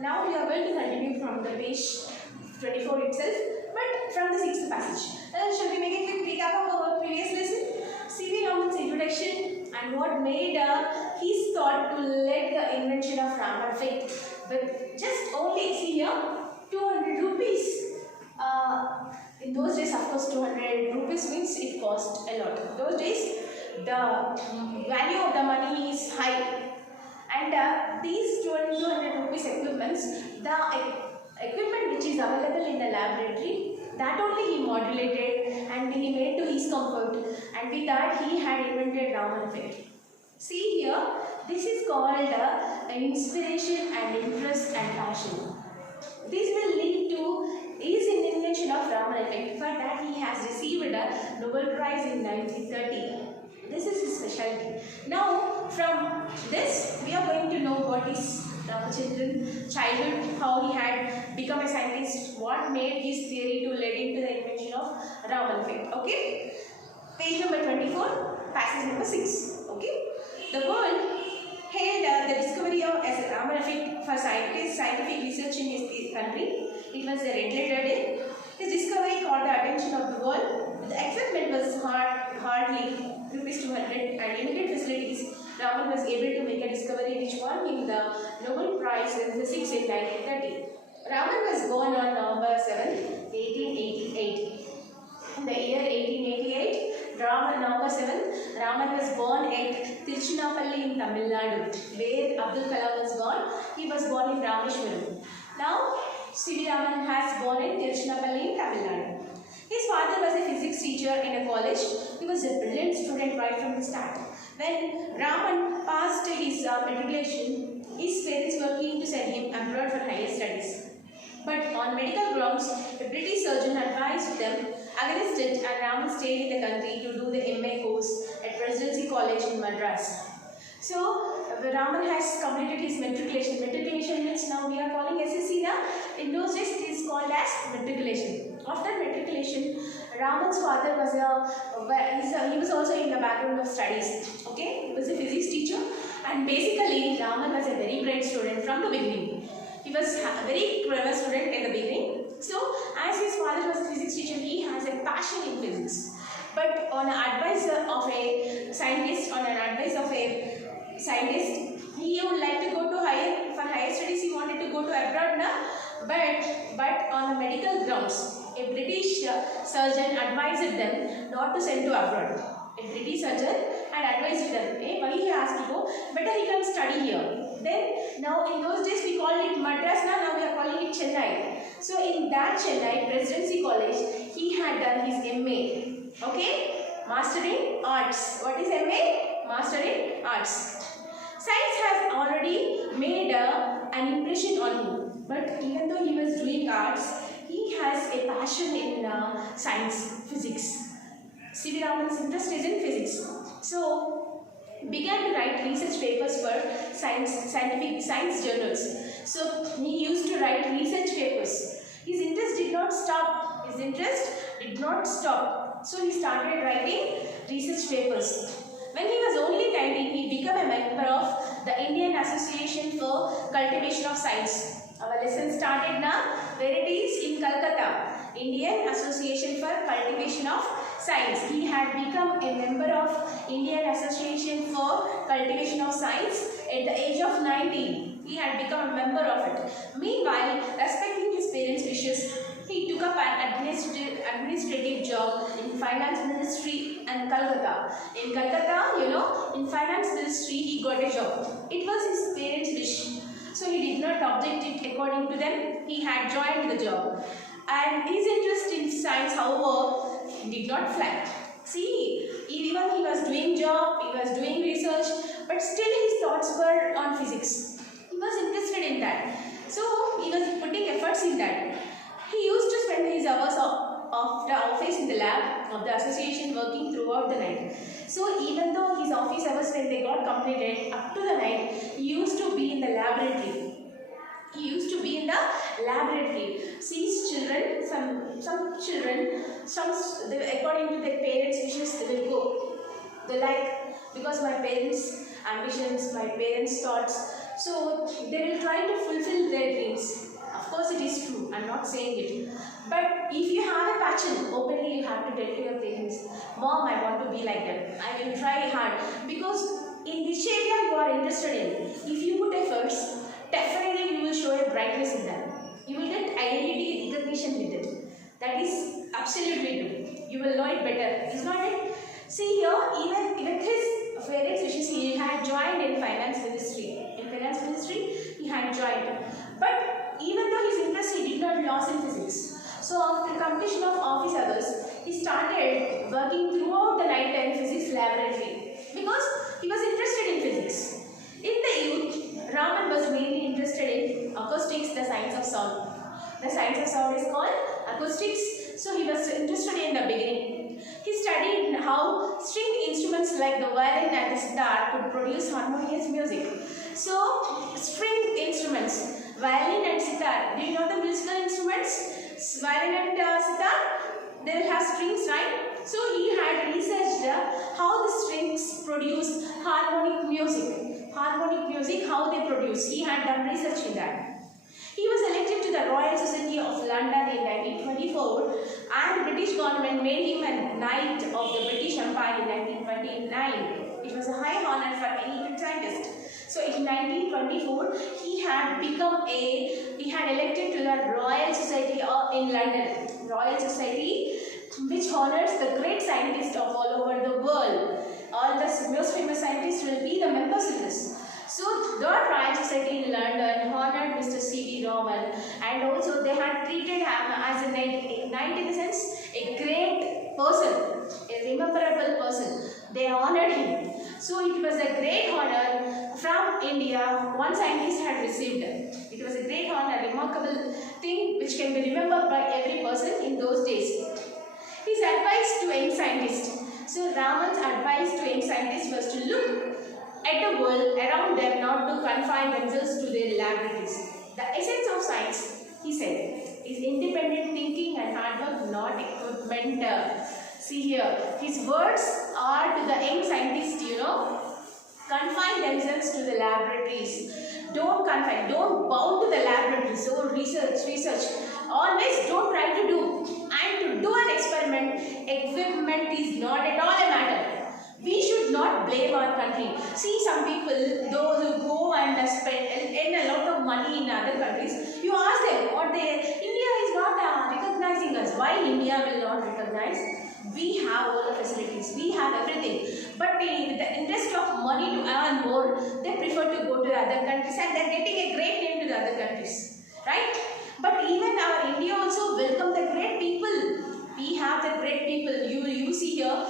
Now we are going to continue from the page 24 itself, but from the 6th passage. Shall we make a quick recap of our previous lesson? C.V. Raman's introduction and what made his thought to lead the invention of Raman faith with just only, see here, 200 rupees. In those days, of course, 200 rupees means it cost a lot. Those days, the value of the money is high. And these 200 rupees equipments, the equipment which is available in the laboratory, that only he modulated and he made to his comfort, and with that he had invented Raman effect. See here, this is called inspiration and interest and passion. This will lead to his invention of Raman effect. For that he has received a Nobel Prize in 1930. This is his specialty. Now, from this, we are going to know what is Ramachandran's childhood, how he had become a scientist, what made his theory to lead into the invention of Raman effect. Okay? Page number 24, passage number 6. Okay? The world hailed the discovery of as a Raman effect for scientific research in his country. It was a red letter day. His discovery caught the attention of the world. The equipment was hardly rupees 200 and limited facilities. Raman was able to make a discovery which won him the Nobel Prize in Physics in 1930. Raman was born on November 7, 1888. In the year 1888, November 7, Raman was born at Tiruchirappalli in Tamil Nadu, where Abdul Kalam was born. He was born in Rameshwaram. Now, C.V. Raman has born in Tiruchirappalli in Tamil Nadu. His father was a physics teacher in a college. He was a brilliant student right from the start. When Raman passed his matriculation, his parents were keen to send him abroad for higher studies. But on medical grounds, a British surgeon advised them against it, and Raman stayed in the country to do the MA course at Presidency College in Madras. So, Raman has completed his matriculation. Matriculation means now we are calling SSC now. In those days, it is called as matriculation. After matriculation, Raman's father was he was also in the background of studies. Okay, he was a physics teacher, and basically Raman was a very bright student from the beginning. He was a very clever student in the beginning. So, as his father was a physics teacher, he has a passion in physics. But on an advice of a scientist, he would like to go to higher studies. He wanted to go to abroad now, but on the medical grounds, a British surgeon advised them not to send to abroad. A British surgeon had advised them, why he has to go, better he can study here. Then, now in those days we called it Madras, now we are calling it Chennai. So in that Chennai Presidency College, he had done his MA. Okay? Master in Arts. What is MA? Master in Arts. Science has already made an impression on him. But even though he was doing arts, he has a passion in science, physics. C.V. Raman's interest is in physics. So, began to write research papers for scientific science journals. So, he used to write research papers. His interest did not stop. So, he started writing research papers. When he was only 19, he became a member of the Indian Association for Cultivation of Science. Our lesson started now, where it is in Calcutta. Indian Association for Cultivation of Science. He had become a member of Indian Association for Cultivation of Science at the age of 19. He had become a member of it. Meanwhile, respecting his parents' wishes, he took up an administrative job in Finance Ministry in Calcutta. In Calcutta, in Finance Ministry, he got a job. It was his parents' wish. So he did not object it according to them. He had joined the job. And his interest in science, however, did not flag. See, even he was doing job, he was doing research, but still his thoughts were on physics. He was interested in that. So he was putting efforts in that. He used to spend his hours of the office in the lab of the association working throughout the night. So even though his office hours when they got completed up to the night, he used to be in the laboratory. See, children, some children, according to their parents' wishes, they will go. They like, because my parents' ambitions, my parents' thoughts, So they will try to fulfill their dreams. Of course it is true, I'm not saying it. But if you have a passion, openly you have to tell to your parents, Mom, I want to be like them. I will try hard. Because in which area you are interested in, if you put efforts, definitely you will show a brightness in them. You will get identity recognition with it. That is absolutely true. You will know it better. Is not it? See here, even with his parents' wishes, he had joined in finance ministry. In finance ministry, he had joined. But even though his interest, he did not lose in physics. So after completion of office hours, he started working throughout the night in physics laboratory because he was interested in physics. In the youth, Raman was mainly interested in acoustics, the science of sound. The science of sound is called acoustics. So he was interested in the beginning. He studied how string instruments like the violin and the sitar could produce harmonious music. So string instruments, violin and sitar. Do you know the musical instruments? Violin and sitar. They will have strings, right? So he had researched how the strings produce harmonic music. Harmonic music, how they produce. He had done research in that. He was elected to the Royal Society of London in 1924 and the British government made him a Knight of the British Empire in 1929. It was a high honor for any good scientist. So in 1924, he had elected to the Royal Society in London. Royal Society, which honors the great scientists of all over the world. All the most famous scientists will be the members in this. So the Royal Society in London honored Mr. C.V. Raman, and also they had treated him as a knight in the sense a great person, a rememberable person. They honored him. So it was a great honor from India. One scientist had received it. It was a great honor, remarkable thing which can be remembered by every person in those days. His advice to young scientists. So Raman's advice to young scientists was to look at the world around them, not to confine themselves to their laboratories. The essence of science, he said, is independent thinking and hard work, not equipment. See here, his words are to the young scientists, confine themselves to the laboratories. Don't confine, don't bound to the laboratories. So research. Always don't try to do. And to do an experiment, equipment is not at all a matter. We should not blame our country. See, some people, those who go and spend a lot of money in other countries, you ask them what India is not recognizing us. Why India will not recognize? We have all the facilities, we have everything. But with the interest of money to earn more, they prefer to go to other countries and they are getting a great name to the other countries. Right? But even our India also welcome the great people. We have the great people. You see here,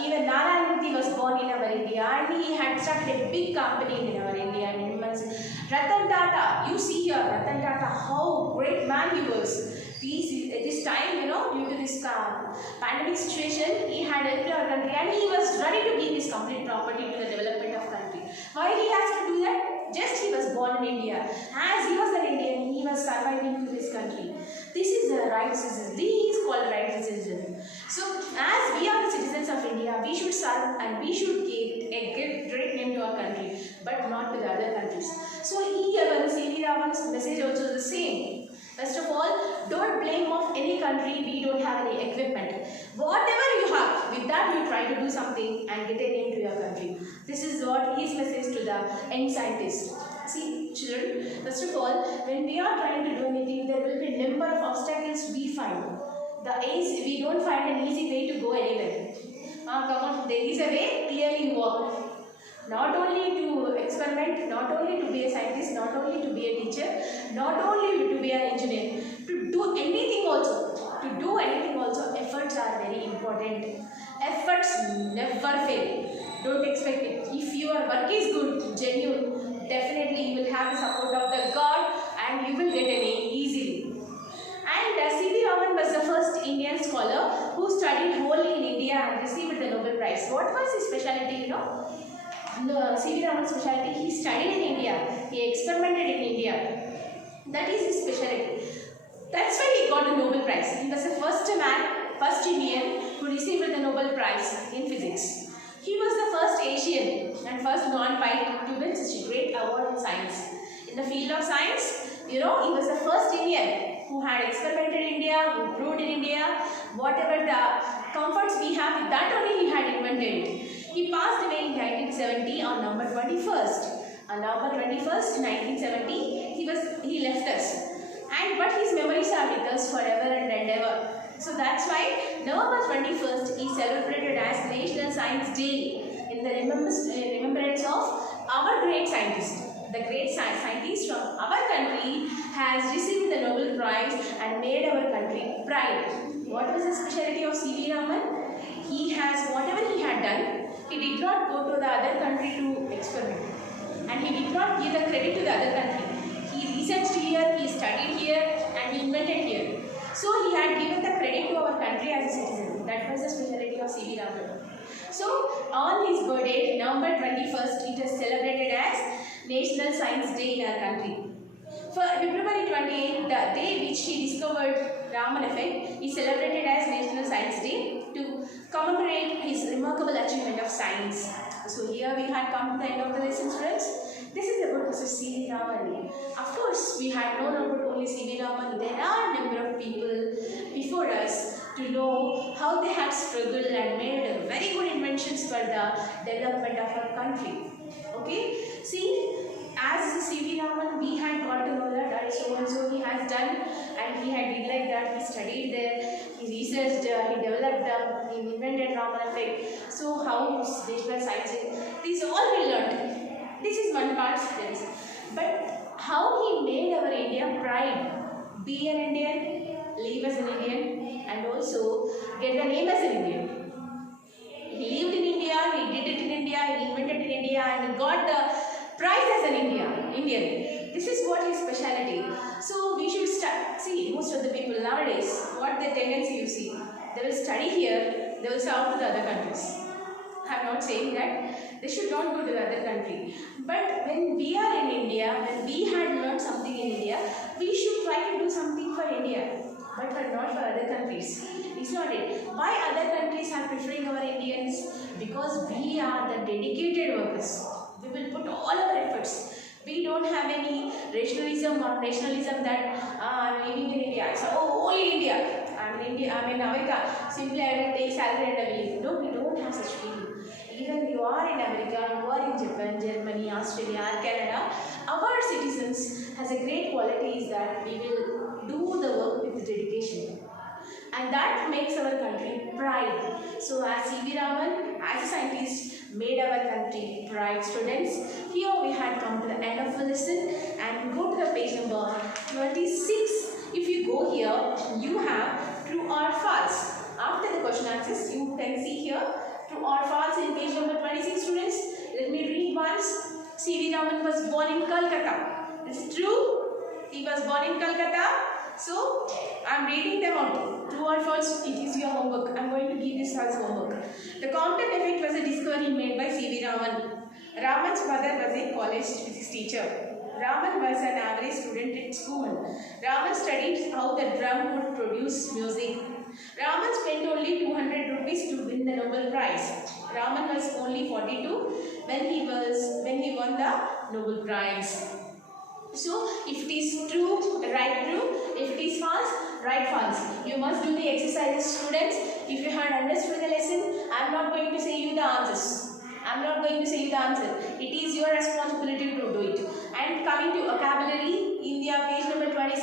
even Narayana Murthy was born in our India and he had started a big company in our India. And Ratan Tata, you see here, Ratan Tata, how great man he was. This time, due to this pandemic situation, he had helped our country and he was ready to give his complete property to the development of country. Why he has to do that? Just he was born in India. As he was an Indian, he was surviving to his country. This is the right citizen. This is called right citizen. So, as we are the citizens of India, we should serve and we should give a great name to our country, but not to the other countries. So, here, C.V. Raman's message also is the same. First of all, don't blame of any country we don't have any equipment. Whatever you have, with that you try to do something and get a name to your country. This is what his message to the young scientists. See, children, first of all, when we are trying to do anything, there will be a number of obstacles we find. We don't find an easy way to go anywhere. Come on, there is a way, clearly walk. Not only to experiment, not only to be a scientist, not only to be a teacher, not only to be an engineer, to do anything also. Efforts are very important. Efforts never fail. Don't expect it. If your work is good, genuine, definitely you will have the support of the God and you will get a name easily. And C.V. Raman was the first Indian scholar who studied wholly in India and received the Nobel Prize. What was his specialty, C.V. Raman's specialty, he studied in India, he experimented in India. That is his specialty. That's why he got the Nobel Prize. He was the first Indian who received the Nobel Prize in physics. He was the first Asian and first non-white to win such a great award in science. In the field of science, he was the first Indian who had experimented in India, who proved in India, whatever the comforts we have, with that only he had invented it. He passed away in 1970 on November 21st. On November 21st, 1970, he left us. But his memories are with us forever and ever. So that's why November 21st is celebrated as National Science Day in the remembrance of our great scientist. The great scientist from our country has received the Nobel Prize and made our country proud. What was the specialty of C.V. Raman? He has, whatever he had done, he did not go to the other country to experiment. And he did not give the credit to the other country. He researched here, he studied here, and he invented here. So he had given the credit to our country as a citizen. That was the specialty of C.V. Raman. So on his birthday, November 21st, it is celebrated as National Science Day in our country. For February 28th, the day which he discovered Raman effect, is celebrated as National Science Day to commemorate his remarkable achievement of science. So here we had come to the end of the lesson, friends. This is about Mr. C.V. Raman. Of course, we had known about only C.V. Raman. There are a number of people before us to know how they have struggled and made very good inventions for the development of our country. Okay, see, as C.V. Raman, we had got to know that so and so he has done, and he had did like that. He studied there, he researched, he developed, he invented Raman effect. So how national science is, these all we learned. This is one part, friends. But how he made our India pride, be an Indian, live as an Indian, and also get the name as an Indian. He lived in India, he did it in India, he invented in India, and he got the prize as an Indian. This is what his speciality. So we should see most of the people nowadays, what their tendency you see. They will study here, they will serve to the other countries. I am not saying that they should not go to the other country. But when we are in India, when we had learned something in India, we should try to do something for India, but not for other countries. It's not it. Why other countries are preferring our Indians? Because we are the dedicated workers. We will put all our efforts. We don't have any rationalism or nationalism that I'm living in India. So, only India. I'm in India, I'm in America. Simply I will take salary and I will leave. No, we don't have such feeling. Even you are in America, you are in Japan, Germany, Australia, Canada, our citizens has a great quality is that we will do the work with dedication. And that makes our country pride. So as C.V. Raman, as a scientist, made our country pride. Students, here we had come to the end of the lesson and go to the page number 26. If you go here, you have true or false. After the question answers, you can see here true or false in page number 26, students. Let me read once. C.V. Raman was born in Calcutta. Is it true? He was born in Calcutta. So, I am reading them out. True or false, it is your homework. I am going to give this as homework. The Compton effect was a discovery made by C.V. Raman. Raman's mother was a college physics teacher. Raman was an average student at school. Raman studied how the drum would produce music. Raman spent only 200 rupees to win the Nobel Prize. Raman was only 42 when he won the Nobel Prize. So, if it is true, write true. If it is false, write false. You must do the exercises, students. If you had understood the lesson, I am not going to say you the answers. I am not going to say you the answer. It is your responsibility to do it. And coming to vocabulary, in the page number 27,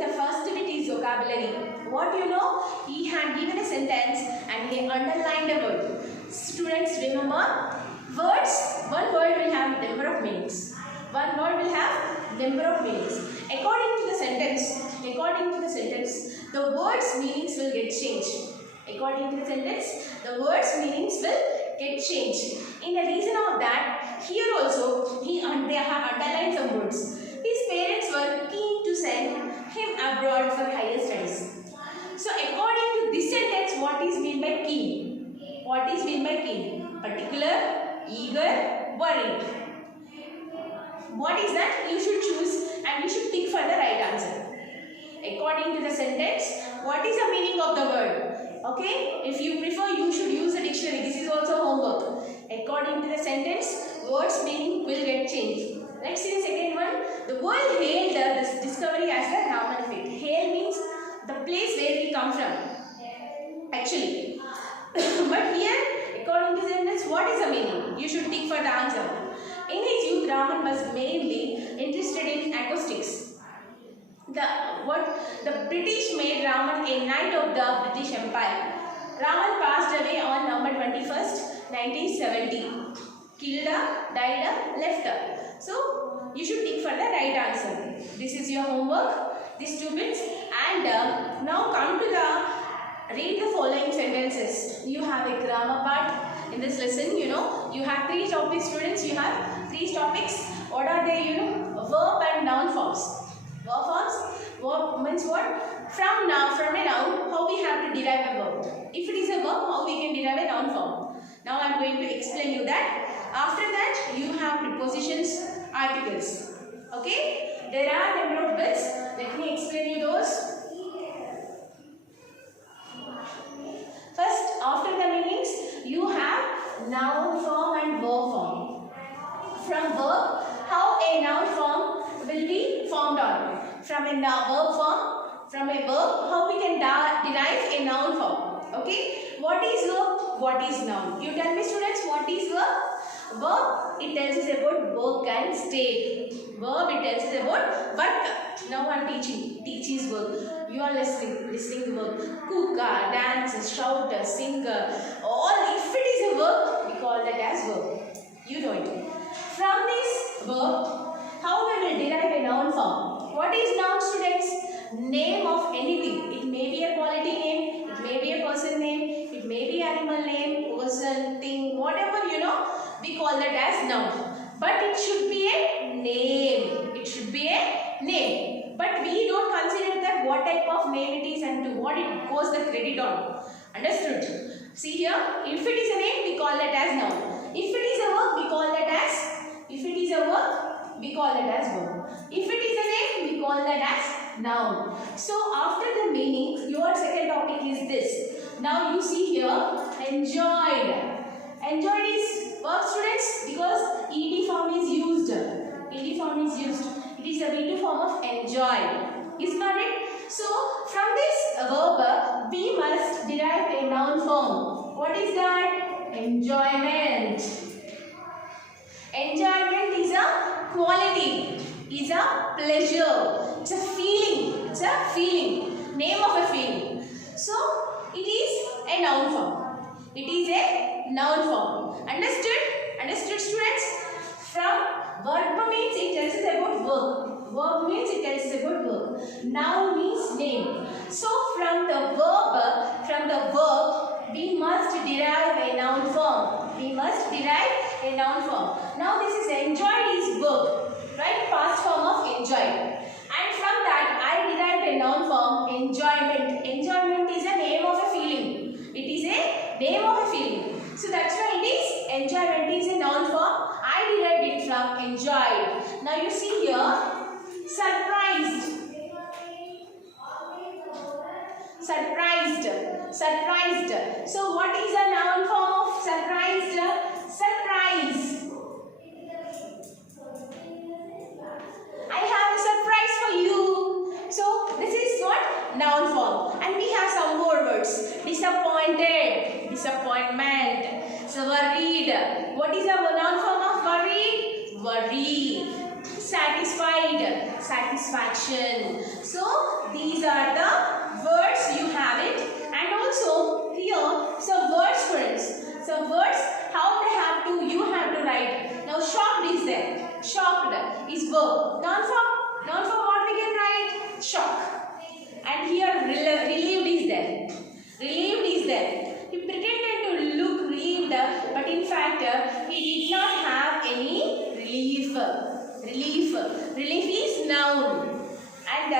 the first bit is vocabulary. What you know? He had given a sentence and he underlined a word. Students, remember, words, one word will have number of meanings. One word will have number of meanings. According to the sentence, the words' meanings will get changed. According to the sentence, the words' meanings will get changed. In the reason of that, here also they have underlined some words. His parents were keen to send him abroad for higher studies. So, according to this sentence, what is meant by keen? What is meant by keen? Particular, eager, worried. What is that? You should choose and you should pick for the right answer. According to the sentence, what is the meaning of the word? Okay, if you prefer, you should use the dictionary. This is also homework. According to the sentence, words meaning will get changed. Let's see the second one. The world hailed this discovery as the Raman effect. Hail means the place where we come from, actually. But here, according to the sentence, what is the meaning? You should think for the answer. In his youth, Raman was mainly interested in acoustics. The British made Raman a knight of the British Empire. Raman passed away on November 21st, 1970. Killed her, died her, left her. So you should think for the right answer. This is your homework, these 2 bits. And now come to the read the following sentences. You have a grammar part in this lesson. You have 3 topics, students. You have 3 topics. What are they? Verb and noun forms. Verb forms. Verb means what? From a noun, how we have to derive a verb. If it is a verb, how we can derive a noun form. Now I am going to explain you that. After that, you have prepositions, articles. Okay? There are number of bits. Let me explain you those. First, after the meanings, you have noun form and verb form. From verb, how a noun form will be formed on. From a verb form, from a verb, how we can derive a noun form. Okay? What is verb? What is noun? You tell me, students, what is verb? Verb, it tells us about work and state. Verb, it tells us about work. Now I am teaching. Teach is work. You are listening to work. Cook, dance, shout, sing. All, if it is a verb, we call that as verb. You know it. From this verb, how we will derive a noun form? What is noun, students? Name of anything. It may be a quality name, it may be a person name, it may be animal name, person, thing, whatever, we call that as noun. But it should be a name. It should be a name. But we don't consider that what type of name it is and to what it goes the credit on. Understood? See here, if it is a name, we call that as noun. If it is a verb, we call that as, if it is a verb, we call it as verb. If it is a name, we call that as noun. So after the meaning, your second topic is this. Now you see here, enjoyed. Enjoyed is verb, students, because ed form is used. Ed form is used. It is a V2 form of enjoy. Is not it? So from this verb, we must derive a noun form. What is that? Enjoyment. Enjoyment is a quality, is a pleasure, it's a feeling, it's a feeling, name of a feeling. So it is a noun form. It is a noun form. Understood? Understood, students? From verb means it tells us about work. Verb means it tells us about work. Noun means name. So from the verb, we must derive a noun form. We must derive a noun form. Now this is enjoyed is verb, right? Past form of enjoyed. And from that I derived a noun form, enjoyment. Enjoyment is a name of a feeling. It is a name of a feeling. So that's why it is enjoyment is a noun form. I derived it from enjoyed. Now you see here, surprised. Surprised. Surprised. So what is a noun form of surprised? Surprise. I have a surprise for you. So this is what? Noun form. And we have some more words. Disappointed. Disappointment. So worried. What is a noun form of worried? Worry. Satisfied. Satisfaction. So these are the words, you have it. And also here some words, friends. Some words, how they have to, you have to write. Now shocked is there. Shocked is verb. Noun form what we can write? Shock. And here relieved is there. Relieved is there. He pretended to look relieved, but in fact he did not have any relief. Relief. Relief is noun. And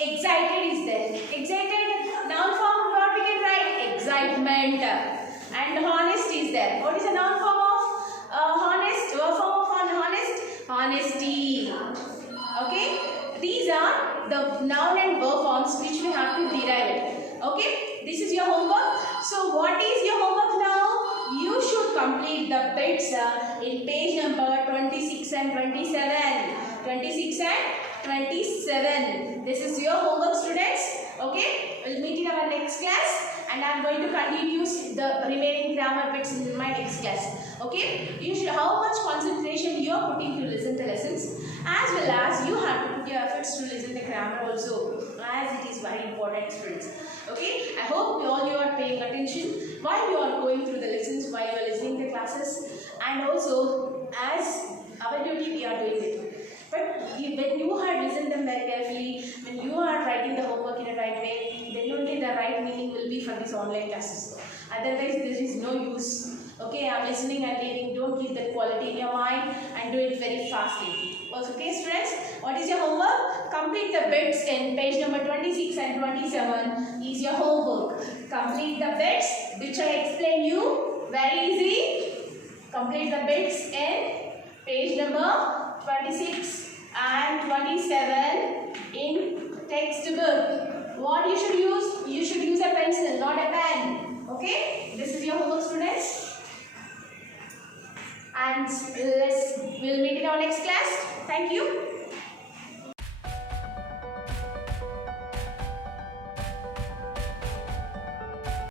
excited is there. Excited, noun form what we can write? Excitement. And honest is there. What is the noun form of honest? Verb form of honest? Honesty. Okay? These are the noun and verb forms which we have to derive it. Okay? This is your homework. So what is your homework now? You should complete the bits in page number 26 and 27. 26 and 27. This is your homework, students. Okay, we'll meet in our next class. And I am going to continue the remaining grammar bits in my next class. Okay, you should how much concentration you are putting to listen to lessons, as well as you have to put your efforts to listen to grammar also, as it is very important, students. Okay, I hope all you are paying attention while you are going through the lessons, while you are listening to classes, and also as our duty we are doing it. But when you have listened them very carefully, when you are writing the homework in a right way, then only the right meaning will be for these online classes. Otherwise, there is no use. Okay, I'm listening and reading. Don't keep that quality in your mind and do it very fastly. Okay, students, what is your homework? Complete the bits in page number 26 and 27 is your homework. Complete the bits which I explained you. Very easy. Complete the bits in page number 26 and 27 in textbook. What you should use? You should use a pencil, not a pen. Okay? This is your homework, students. And we'll meet in our next class. Thank you.